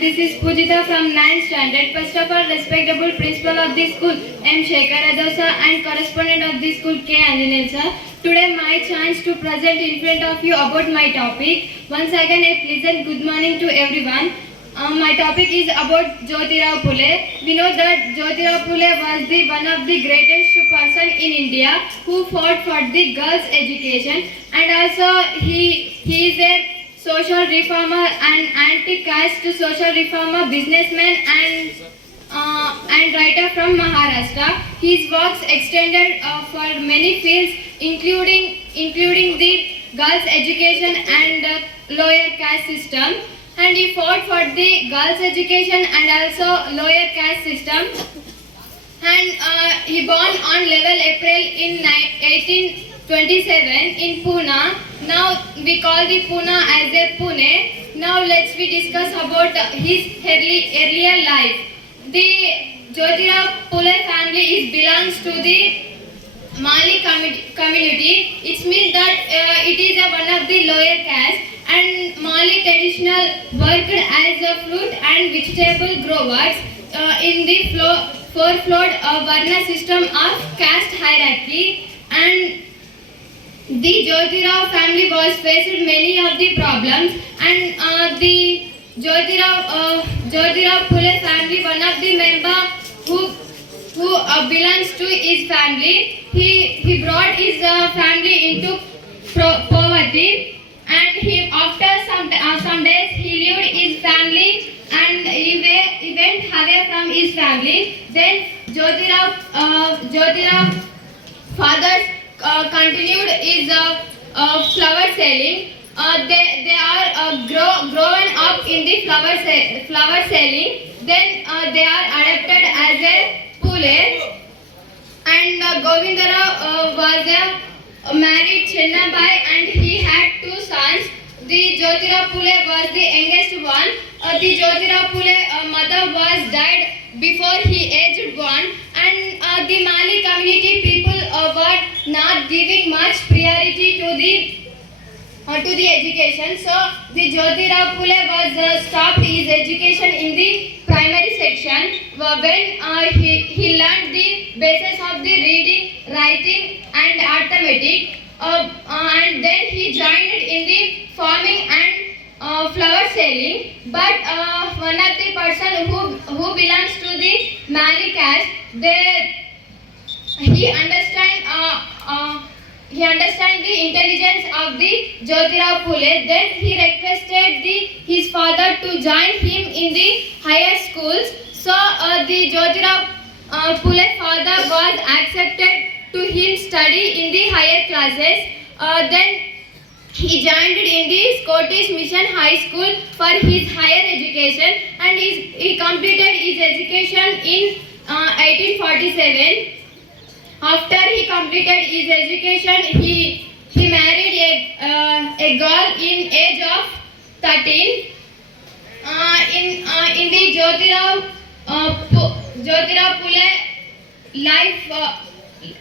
This is Pujita from 9th standard. First of all, respectable principal of the school, M. Shekhar Adosa, and correspondent of the school, K. Anjanil sir. Today, my chance to present in front of you about my topic. Once again, a pleasant good morning to everyone. My topic is about Jyotirao Phule. We know that Jyotirao Phule was one of the greatest person in India who fought for the girls' education, and also he is a social reformer and anti-caste social reformer, businessman and writer from Maharashtra. His works extended for many fields, including the girls' education and lower caste system. And he fought for the girls' education and also lower caste system. And he born on 11 April in 1827 in Pune. Now we call the Pune as a Pune. Now let's we discuss about his earlier life. The Jyotirao Phule family belongs to the Mali community. It means that it is one of the lower caste, and Mali traditional worked as a fruit and vegetable growers in the four-floored Varna system of caste hierarchy. And the Jyotirao family was faced many of the problems, and the Jyotirao Phule family, one of the member who belongs to his family, he brought his family into poverty, and after some days he left his family and he went away from his family. Then Jyotirao father continued his flower selling. They are grown up in the flower selling. Then they are adopted as a Phule. And Govindara was married Chennabai, and he had two sons. The Jyotirao Phule was the youngest one. The Jyotirao Phule mother was died before he aged one, and the Mali community people were not giving much priority to the education. So the Jyotirao Phule was stopped his education in the primary section when he learned the basis of the reading, writing and arithmetic, and then he joined in the farming and flower selling. But one of the person who belongs to the Mali caste, he understand the intelligence of the Jyotirao Phule. Then he requested his father to join him in the higher schools. So the Jyotirao Phule father was accepted to him study in the higher classes. Then he joined in the Scottish Mission High School for his higher education, and he completed his education in 1847. After he completed his education, he married a girl in age of 13. In the Jyotirao Phule life,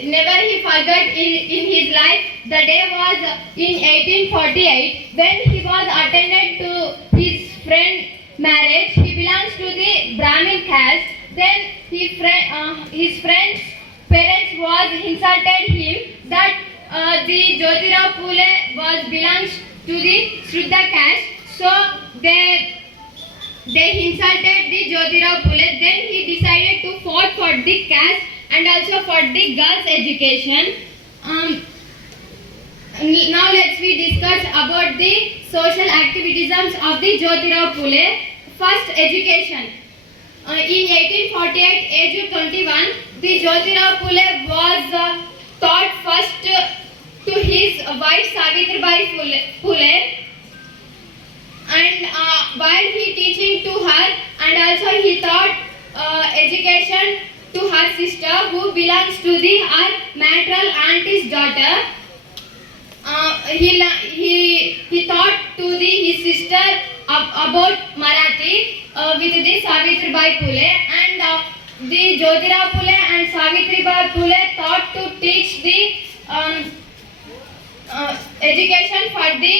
never he forgot in his life. The day was in 1848 when he was attended to his friend marriage. He belongs to the Brahmin caste. Then his friend's parents was insulted him that the Jyotirao Phule belongs to the Shuddha caste. So they insulted the Jyotirao Phule. Then he decided to fight for the caste and also for the girls' education. Now we discuss about the social activisms of the Jyotirao Phule. First, education. In 1848, age of 21, the Jyotirao Phule was taught first to his wife Savitribai Phule, and while he teaching to her, and also he taught education to her sister who belongs to her maternal auntie's daughter. He taught to his sister about Marathi with the Savitribai Phule, and the Jyotirao Phule and Savitribai Phule thought to teach the education for the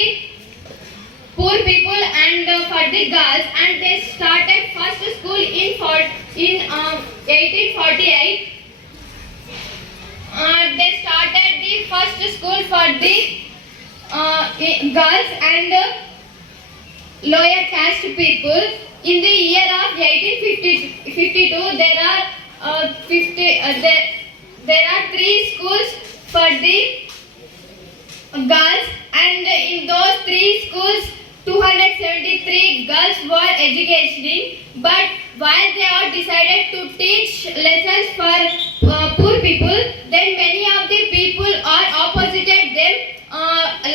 poor people and for the girls, and they started first school in 1848. They started the first school for the girls and lower caste people. In the year of 1852, there are three schools for the girls, and in those three schools 273 girls were educating. But while they are decided to teach lessons for poor people, then many of the people are opposited them,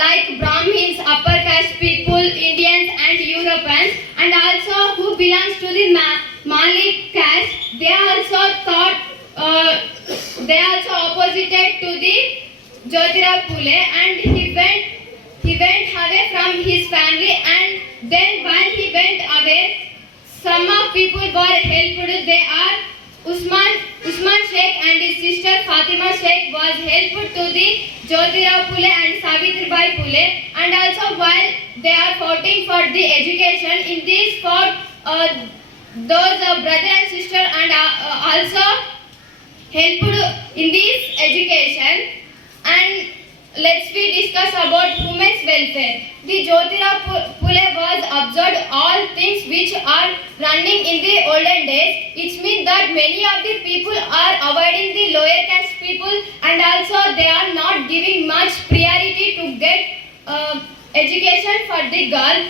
like Brahmins, upper caste people, Indians and Europeans, and also who belongs to the Malik caste. They also opposited to the Jyotirao Phule, and he went away from his family, and then while he went away, some of people were helped. They are Usman Sheikh and his sister Fatima Sheikh was helped to the Jyotirao Phule and Savitribai Phule, and also while they are fighting for the education in this fought, those brother and sister and also helped in this education. And let's we discuss about women's welfare. The Jyotirao Phule was observed all things which are running in the olden days. It means that many of the people are avoiding the lower caste people, and also they are not giving much priority to get education for the girl.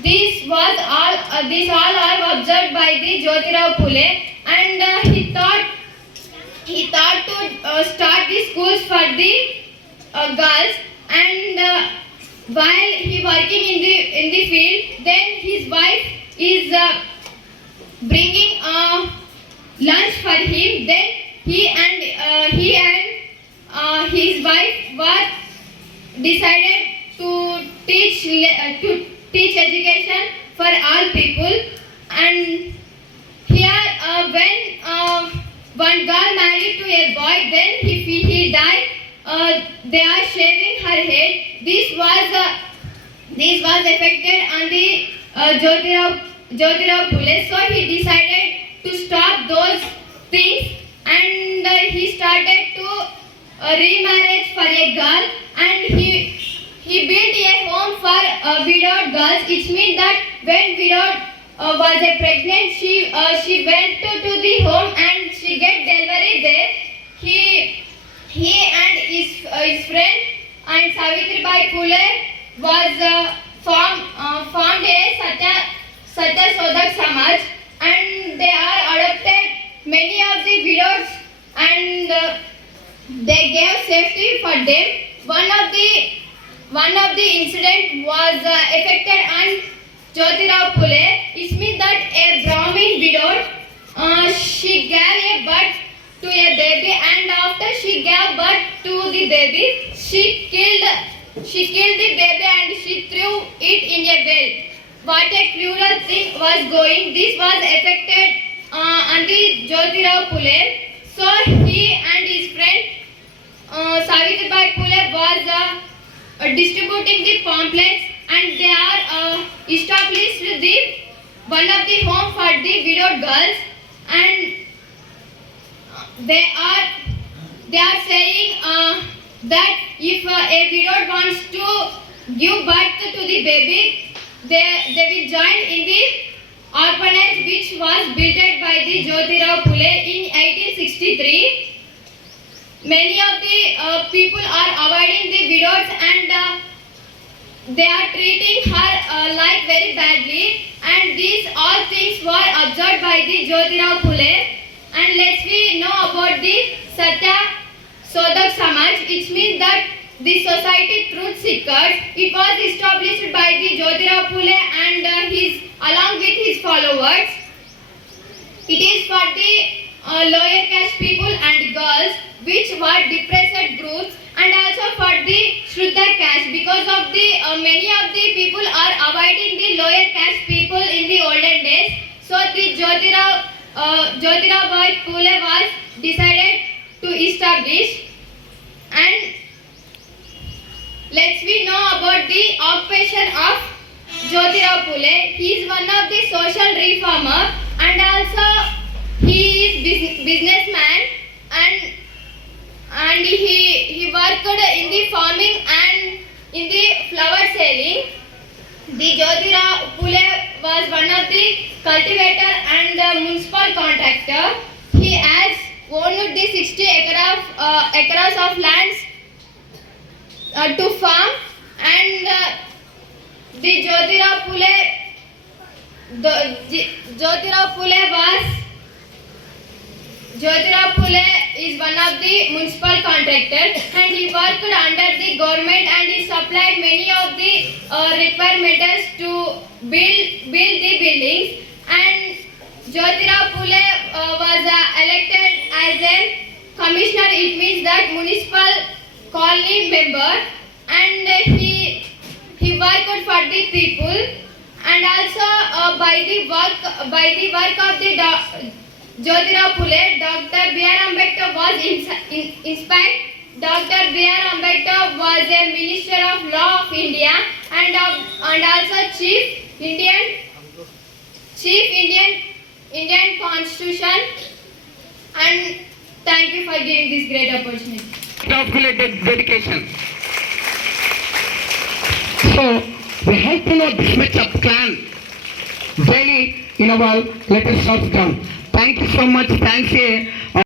These all are observed by the Jyotirao Phule, and he thought to start the schools for the girls. And while he working in the field, then his wife is bringing lunch for him. Then he and his wife were decided to teach education for all people. And here when one girl married to a boy, then he died. They are shaving her head. This was affected on the Jyotirao Phule. So he decided to stop those things, and he started to remarriage for a girl, and he built a home for widowed girls. It means that when widowed was pregnant, she went to the home and she get delivery there. He and his friend and Savitribai Phule was formed a Satya Sodak Samaj, and they are adopted many of the widows, and they gave safety for them. One of the incident was affected on Jyotirao Phule. It means that a Brahmin widow, she gave a birth to a baby, and after she gave birth to the baby, she killed the baby and she threw it in a well. What a cruel thing was going. This was affected on the Jyotirao Phule. So he and his friend Savitribai Phule was distributing the pamphlets, and they are established one of the home for the widowed girls, and they are saying that if a widow wants to give birth to the baby, they will join in the orphanage which was built by the Jyotirao Phule in 1863. Many of the people are avoiding the widows, and they are treating her life very badly, and these all things were observed by the Jyotirao Phule. And let's we know about the Satya Sodak Samaj. It means that the Society Truth Seekers. It was established by the Jyotirao Phule and along with his followers. It is for the lower caste people and girls which were depressed groups, and also for the Shuddha caste, because of the many of the people are avoiding the lower caste people in the olden days. So the Jyotirao Phule was decided to establish. And let's we know about the occupation of Jyotirao Phule. He is one of the social reformer and also he is businessman and he worked in the farming and in the flower selling. The Jyotirao Phule was one of the cultivator and the municipal contractor. He has owned the 60 acres of lands to farm and the Jyotirao Phule is one of the municipal contractors and he worked under the government and he supplied many of the requirements to build the buildings and Jyotirao Phule was elected as a commissioner. It means that municipal colony member and he worked for the people and also by the work of the Jyotirao Phule, Dr. B.R. Ambedkar was inspired. Dr. B.R. Ambedkar was a Minister of Law of India and also Chief Indian Constitution. And thank you for giving this great opportunity. Dedication. So we have to know this much of plan daily in our latest short term. Thank you so much. Thanks.